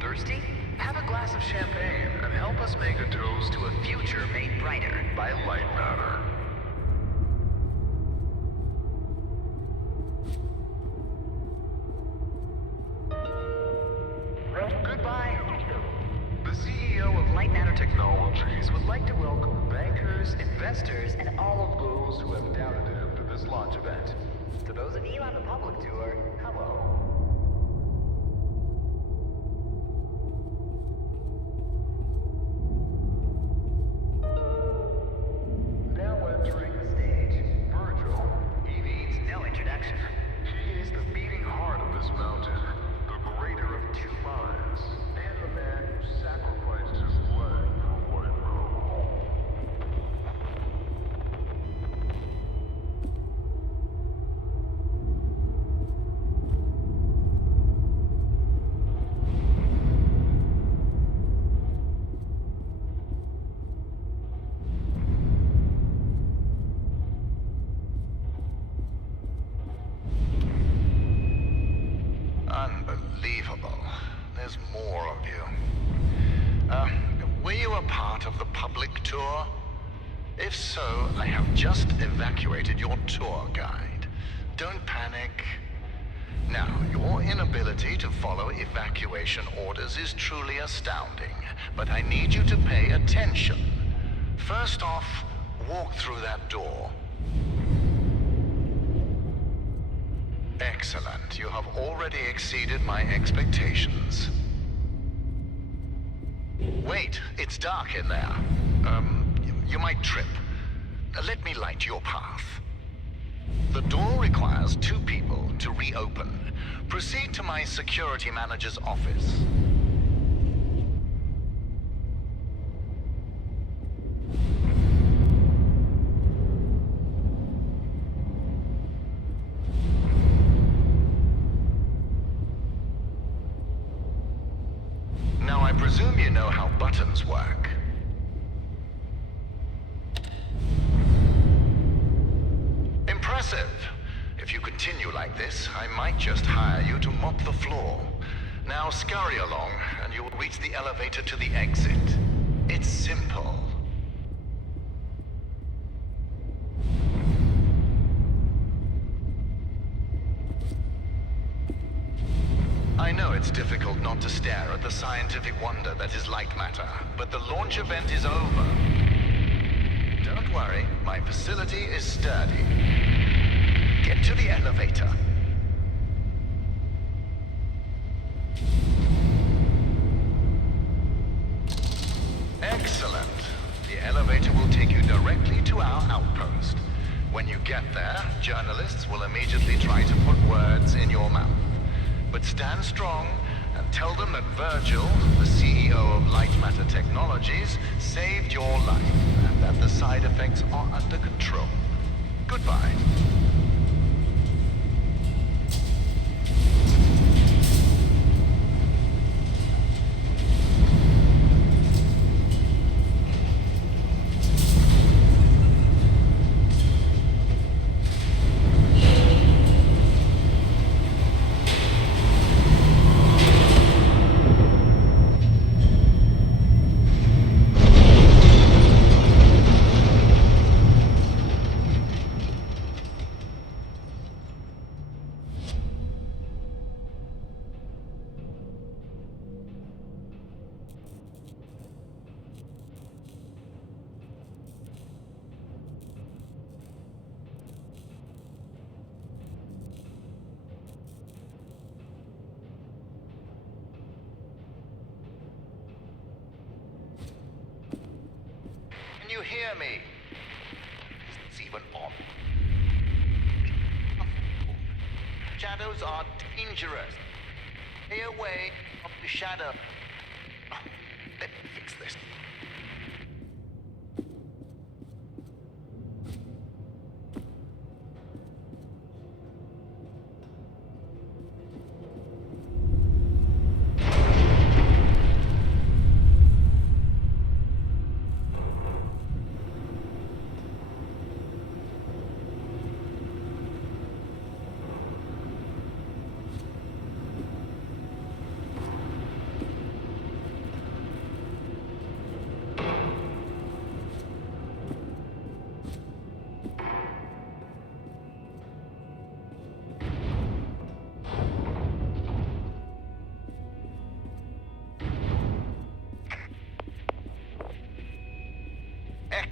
Thirsty? Have a glass of champagne and help us make a toast to a future made brighter by Lightmatter. Goodbye. The CEO of Lightmatter Technologies would like to welcome bankers, investors, and all of those who have doubted him to this launch event. To those of you on the public tour, hello. Now entering the stage, Virgil. He needs no introduction. He is the beating heart of this mountain, the greater of two minds, and the man who sacrificed his leg for what it wrote. Unbelievable. There's more of you. Were you a part of the public tour? If so, I have just evacuated your tour guide. Don't panic. Now, your inability to follow evacuation orders is truly astounding, but I need you to pay attention. First off, walk through that door. Excellent. You have already exceeded my expectations. Wait, it's dark in there. You might trip. Let me light your path. The door requires 2 people to reopen. Proceed to my security manager's office. Now, I presume you know how buttons work. Impressive. If you continue like this, I might just hire you to mop the floor. Now scurry along, and you will reach the elevator to the exit. It's simple. I know it's difficult not to stare at the scientific wonder that is Lightmatter, but the launch event is over. Don't worry, my facility is sturdy. Get to the elevator. Excellent. The elevator will take you directly to our outpost. When you get there, journalists will immediately try to put words in your mouth. But stand strong and tell them that Virgil, the CEO of Lightmatter Technologies, saved your life and that the side effects are under control. Goodbye. Can you hear me? Is this even on? Shadows are dangerous. Stay away from the shadow. Let me fix this.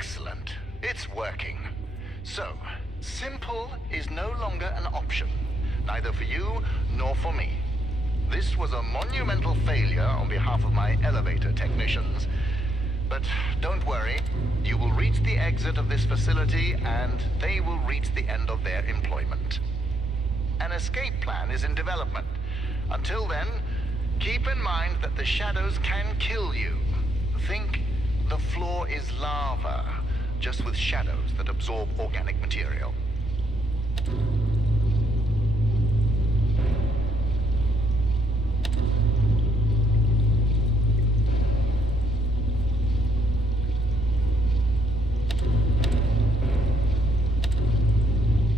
Excellent. It's working. So, simple is no longer an option, neither for you nor for me. This was a monumental failure on behalf of my elevator technicians. But don't worry, you will reach the exit of this facility and they will reach the end of their employment. An escape plan is in development. Until then, keep in mind that the shadows can kill you. Think the floor is lava, just with shadows that absorb organic material.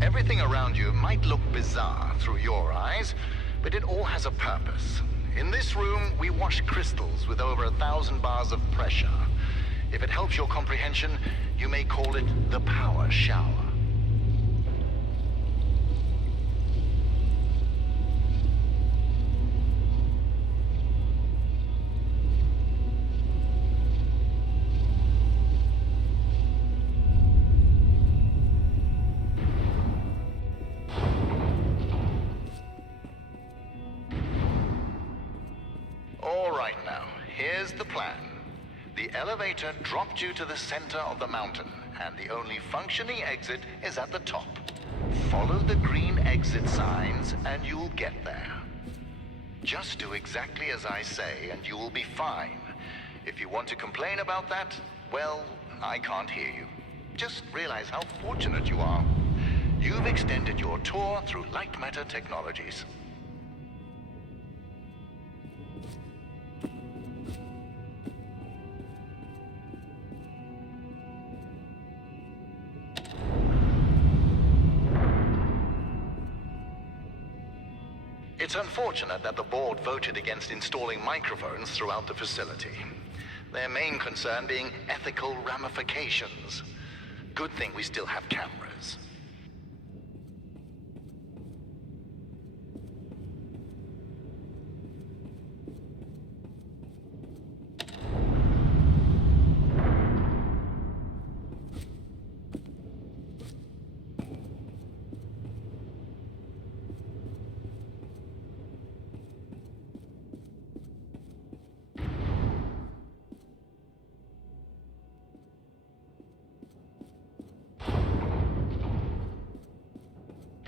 Everything around you might look bizarre through your eyes, but it all has a purpose. In this room, we wash crystals with over 1,000 bars of pressure. If it helps your comprehension, you may call it the power shower. All right now, here's the plan. The elevator dropped you to the center of the mountain, and the only functioning exit is at the top. Follow the green exit signs, and you'll get there. Just do exactly as I say, and you will be fine. If you want to complain about that, well, I can't hear you. Just realize how fortunate you are. You've extended your tour through Lightmatter technologies. It's unfortunate that the board voted against installing microphones throughout the facility. Their main concern being ethical ramifications. Good thing we still have cameras.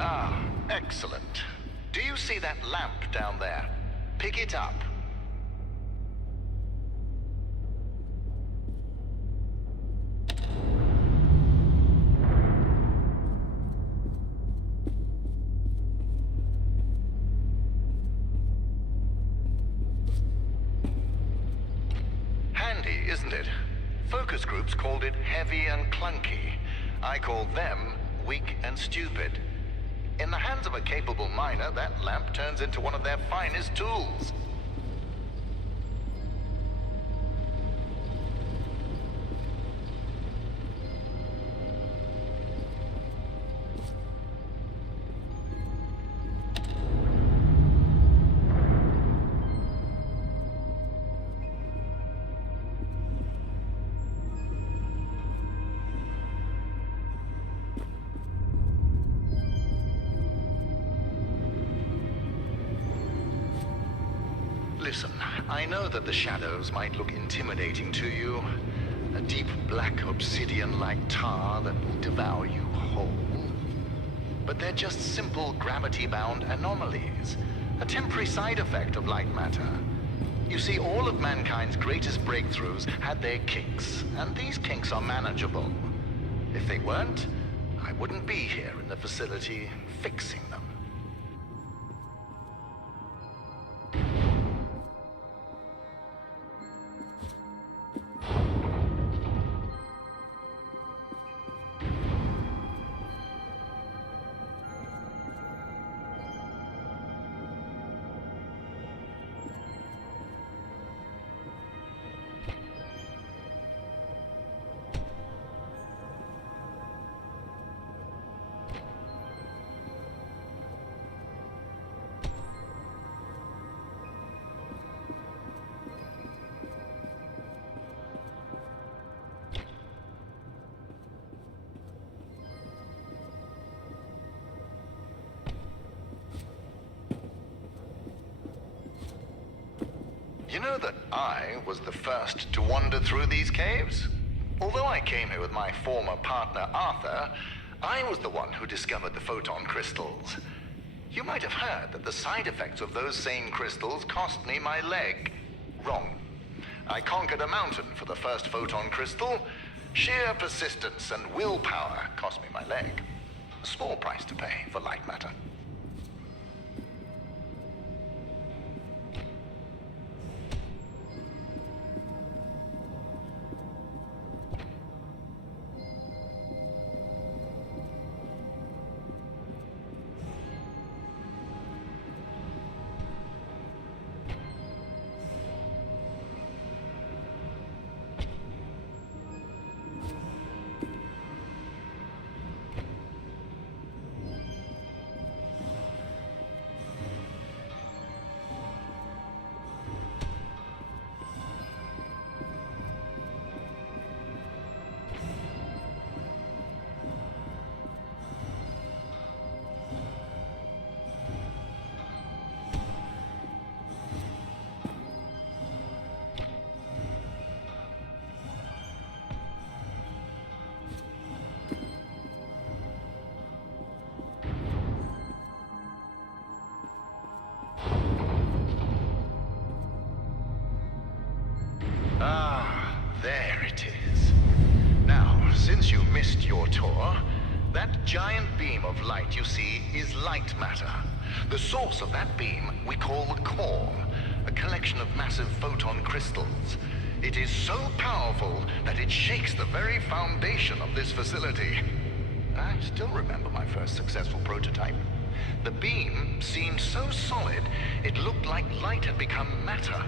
Ah, excellent. Do you see that lamp down there? Pick it up. Handy, isn't it? Focus groups called it heavy and clunky. I called them weak and stupid. In the hands of a capable miner, that lamp turns into one of their finest tools. Listen, I know that the shadows might look intimidating to you. A deep black obsidian-like tar that will devour you whole. But they're just simple gravity-bound anomalies. A temporary side effect of light matter. You see, all of mankind's greatest breakthroughs had their kinks, and these kinks are manageable. If they weren't, I wouldn't be here in the facility fixing them. You know that I was the first to wander through these caves? Although I came here with my former partner, Arthur, I was the one who discovered the photon crystals. You might have heard that the side effects of those same crystals cost me my leg. Wrong. I conquered a mountain for the first photon crystal. Sheer persistence and willpower cost me my leg. A small price to pay for Lightmatter. There it is. Now, since you missed your tour, that giant beam of light you see is Lightmatter. The source of that beam we call the core, a collection of massive photon crystals. It is so powerful that it shakes the very foundation of this facility. I still remember my first successful prototype. The beam seemed so solid, it looked like light had become matter.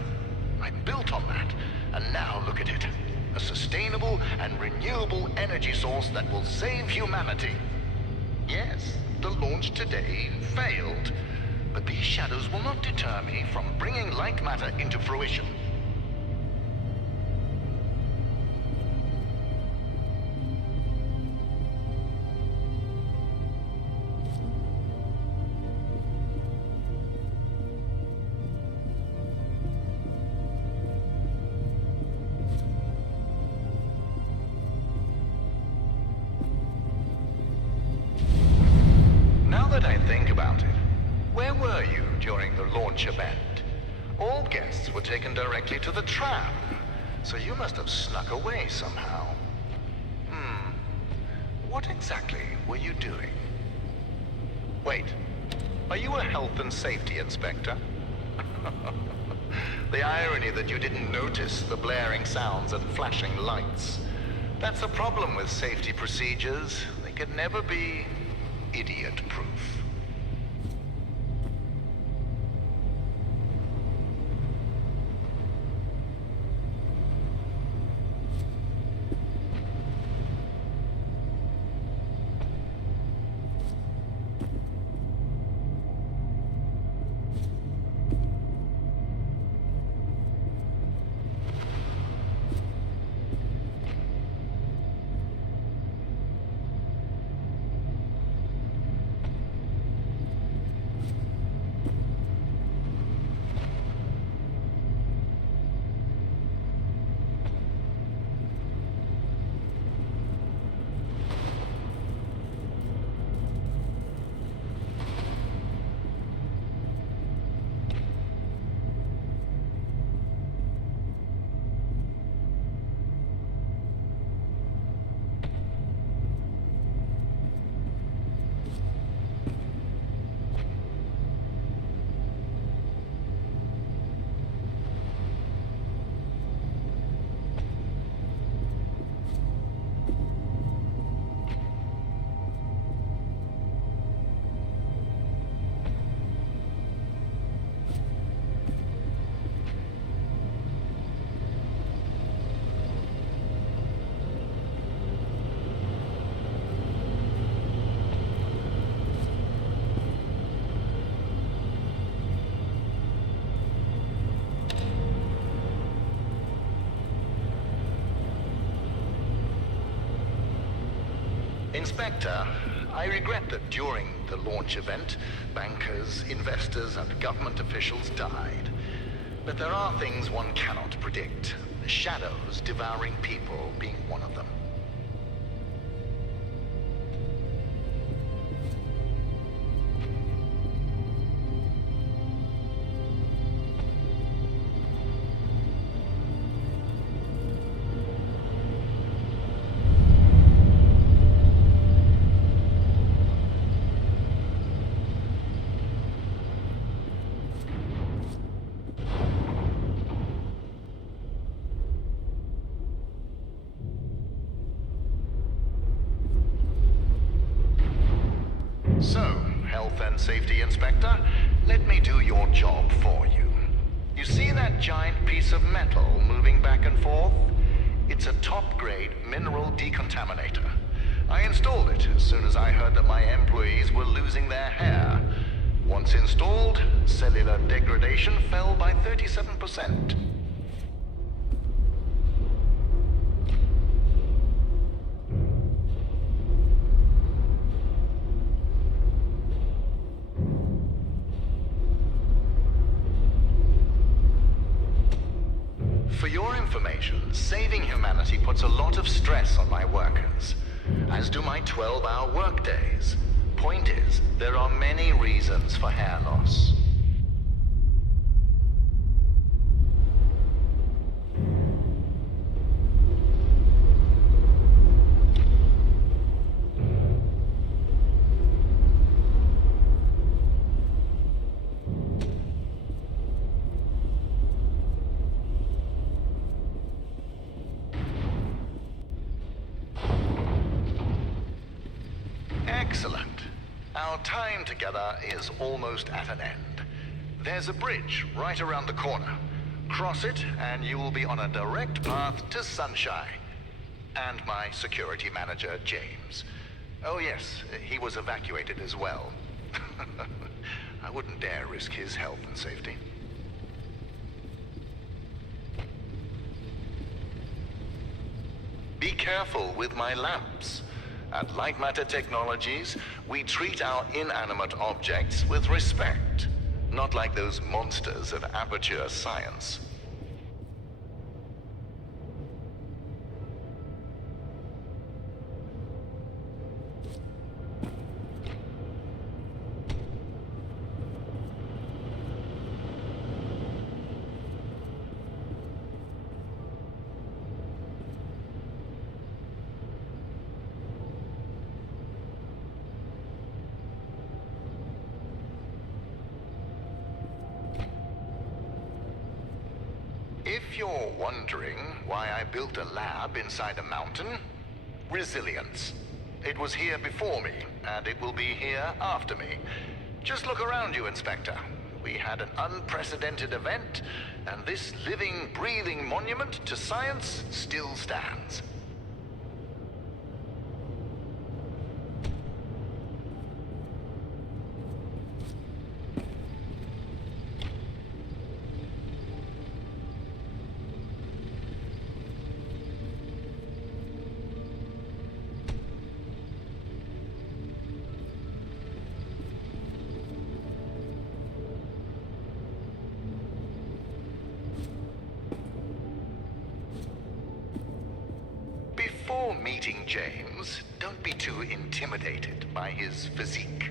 I built on that, and now look at it. A sustainable and renewable energy source that will save humanity. Yes, the launch today failed, but these shadows will not deter me from bringing Lightmatter into fruition. Event. All guests were taken directly to the tram, so you must have snuck away somehow. What exactly were you doing? Wait, are you a health and safety inspector? The irony that you didn't notice the blaring sounds and flashing lights. That's a problem with safety procedures. They could never be idiot-proof. Inspector, I regret that during the launch event, bankers, investors, and government officials died. But there are things one cannot predict. Shadows devouring people being one of them. So, Health and Safety Inspector, let me do your job for you. You see that giant piece of metal moving back and forth? It's a top-grade mineral decontaminator. I installed it as soon as I heard that my employees were losing their hair. Once installed, cellular degradation fell by 37%. For your information, saving humanity puts a lot of stress on my workers, as do my 12-hour workdays. Point is, there are many reasons for hair loss. Excellent. Our time together is almost at an end. There's a bridge right around the corner. Cross it, and you will be on a direct path to sunshine. And my security manager, James. Oh yes, he was evacuated as well. I wouldn't dare risk his health and safety. Be careful with my lamps. At Lightmatter Technologies, we treat our inanimate objects with respect, not like those monsters of Aperture Science. If you're wondering why I built a lab inside a mountain, resilience. It was here before me, and it will be here after me. Just look around you, Inspector. We had an unprecedented event, and this living, breathing monument to science still stands. Before meeting James, don't be too intimidated by his physique.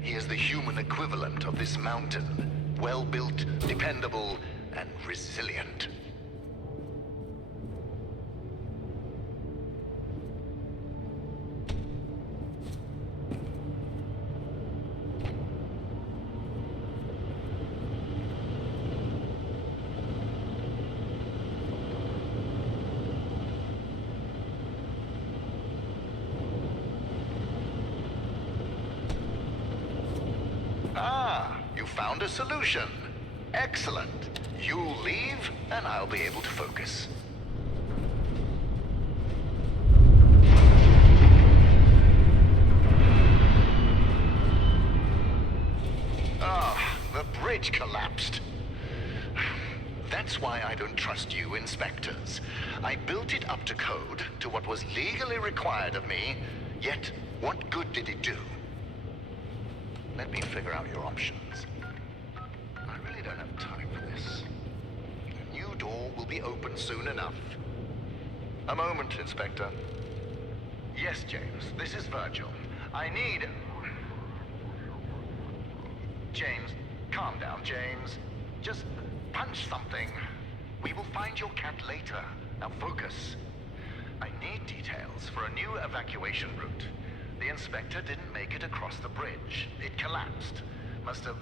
He is the human equivalent of this mountain. Well-built, dependable, and resilient. Ah, you found a solution. Excellent. You leave, and I'll be able to focus. Ah, the bridge collapsed. That's why I don't trust you, inspectors. I built it up to code, to what was legally required of me, yet what good did it do? Let me figure out your options. I really don't have time for this. will be open soon enough. A moment, Inspector. Yes, James, this is Virgil. I need... James, calm down, James. Just punch something. We will find your cat later. Now focus. I need details for a new evacuation route. The inspector didn't make it across the bridge. It collapsed. Must have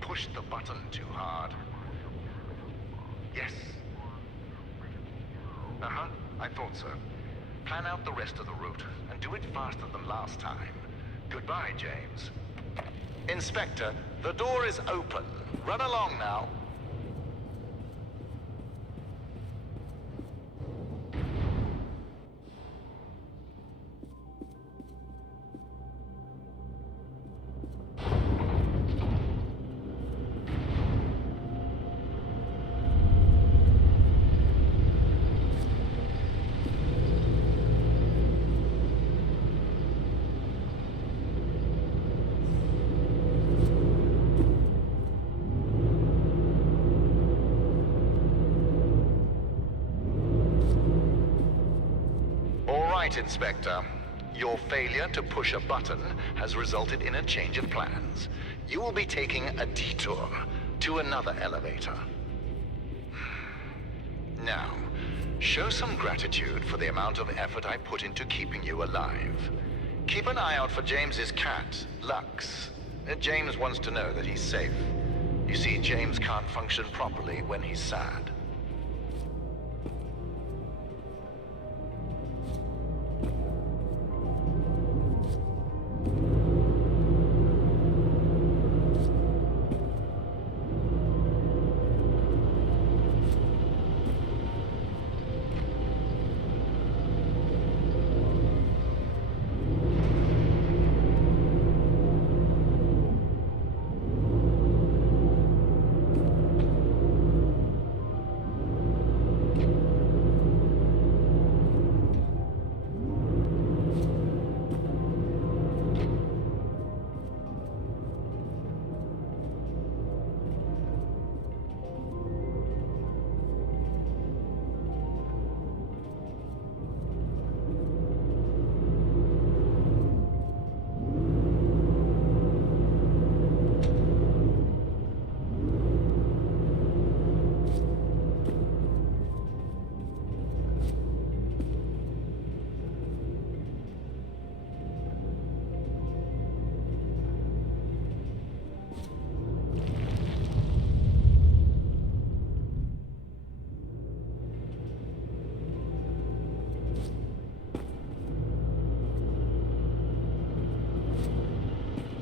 pushed the button too hard. Yes. Uh-huh, I thought so. Plan out the rest of the route, and do it faster than last time. Goodbye, James. Inspector, the door is open. Run along now. Inspector, your failure to push a button has resulted in a change of plans. You will be taking a detour to another elevator. Now, show some gratitude for the amount of effort I put into keeping you alive. Keep an eye out for James's cat, Lux. James wants to know that he's safe. You see, James can't function properly when he's sad.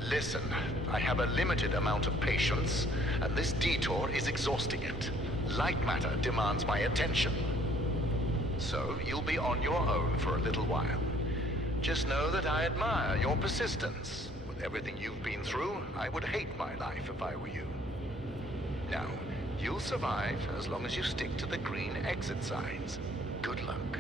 Listen, I have a limited amount of patience, and this detour is exhausting it. Lightmatter demands my attention. So, you'll be on your own for a little while. Just know that I admire your persistence. With everything you've been through, I would hate my life if I were you. Now, you'll survive as long as you stick to the green exit signs. Good luck.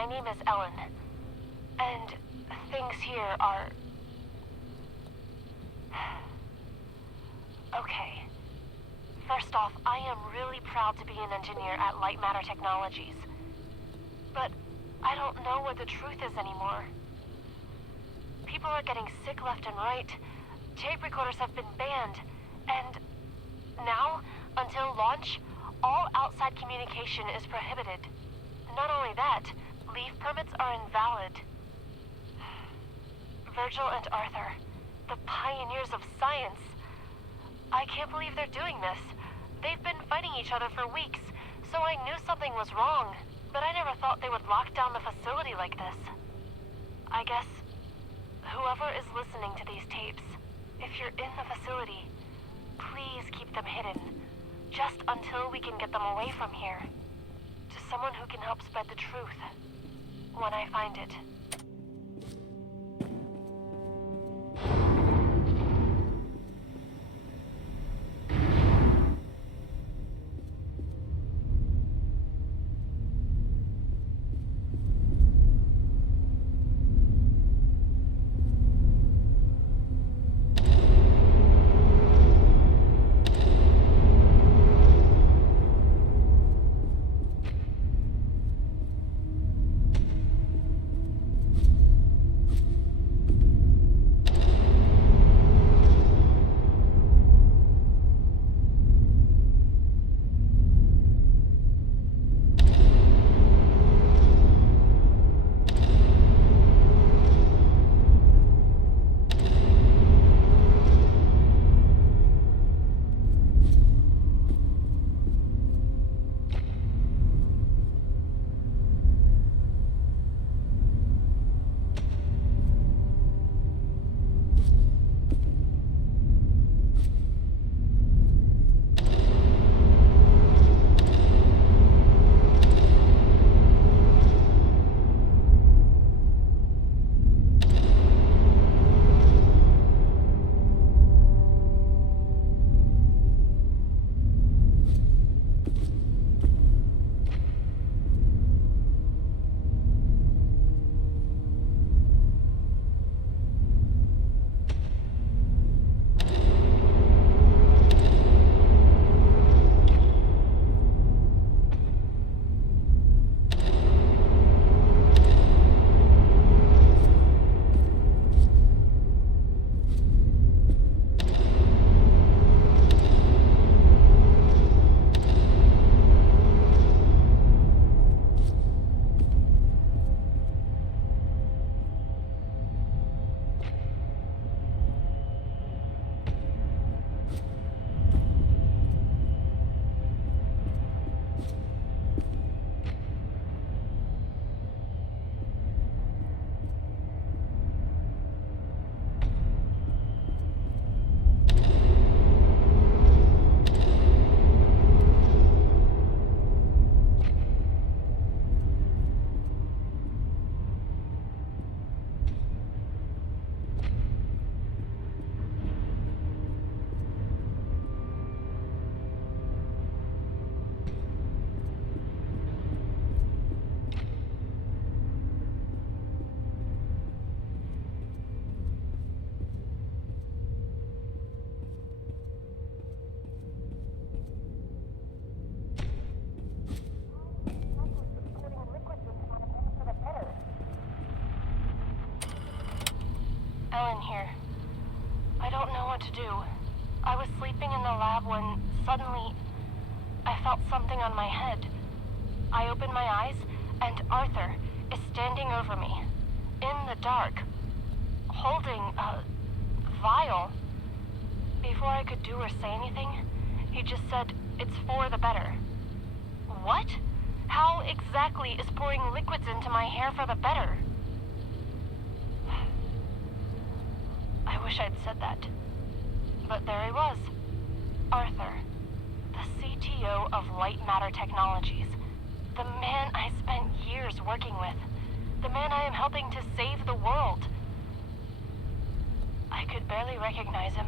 My name is Ellen, and things here are... Okay. First off, I am really proud to be an engineer at Lightmatter Technologies. But I don't know what the truth is anymore. People are getting sick left and right. Tape recorders have been banned, and now, until launch, all outside communication is prohibited. Not only that, leave permits are invalid. Virgil and Arthur, the pioneers of science. I can't believe they're doing this. They've been fighting each other for weeks, so I knew something was wrong, but I never thought they would lock down the facility like this. I guess whoever is listening to these tapes, if you're in the facility, please keep them hidden, just until we can get them away from here, to someone who can help spread the truth, when I find it. Ellen here. I don't know what to do. I was sleeping in the lab when suddenly I felt something on my head. I opened my eyes and Arthur is standing over me, in the dark, holding a vial. Before I could do or say anything, he just said, "It's for the better." What? How exactly is pouring liquids into my hair for the better? I wish I'd said that. But there he was. Arthur, the CTO of Lightmatter Technologies. The man I spent years working with. The man I am helping to save the world. I could barely recognize him.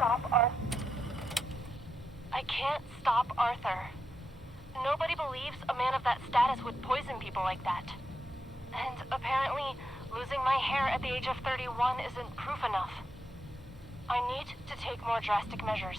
stop Arthur. I can't stop Arthur. Nobody believes a man of that status would poison people like that. And apparently, losing my hair at the age of 31 isn't proof enough. I need to take more drastic measures.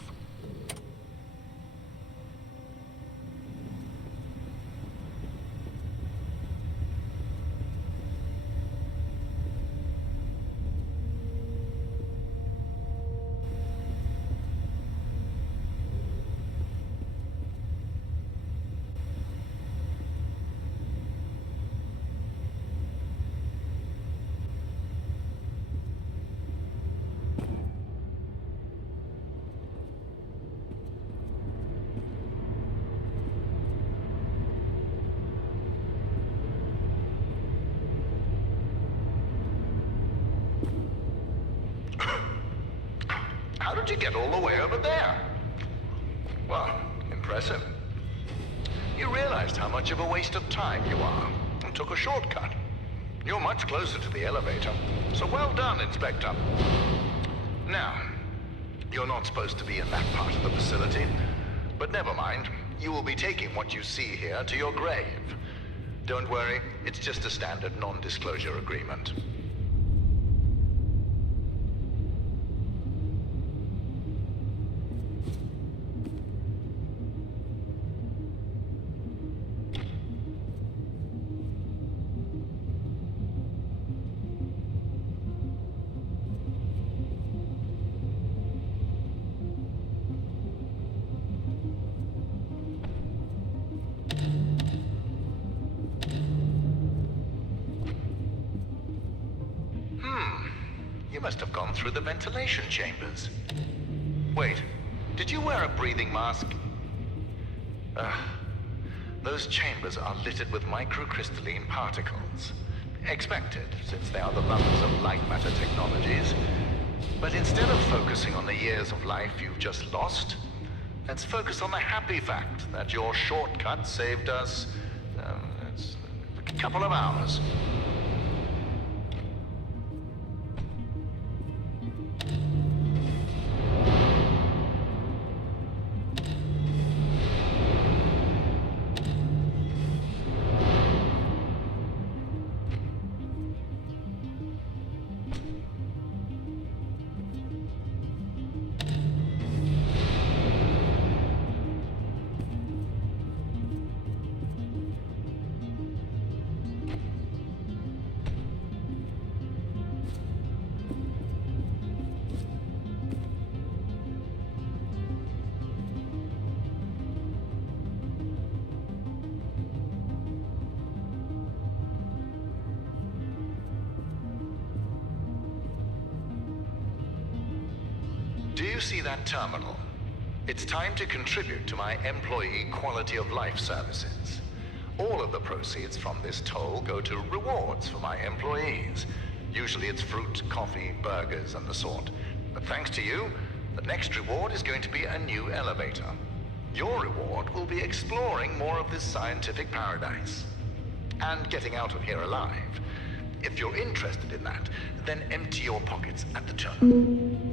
How did you get all the way over there? Well, impressive. You realized how much of a waste of time you are and took a shortcut. You're much closer to the elevator, so well done, Inspector. Now, you're not supposed to be in that part of the facility, but never mind. You will be taking what you see here to your grave. Don't worry, it's just a standard non-disclosure agreement. You must have gone through the ventilation chambers. Wait, did you wear a breathing mask? Those chambers are littered with microcrystalline particles. Expected, since they are the lungs of Lightmatter technologies. But instead of focusing on the years of life you've just lost, let's focus on the happy fact that your shortcut saved us a couple of hours. Do you see that terminal? It's time to contribute to my employee quality of life services. All of the proceeds from this toll go to rewards for my employees. Usually it's fruit, coffee, burgers, and the sort. But thanks to you, the next reward is going to be a new elevator. Your reward will be exploring more of this scientific paradise. And getting out of here alive. If you're interested in that, then empty your pockets at the terminal.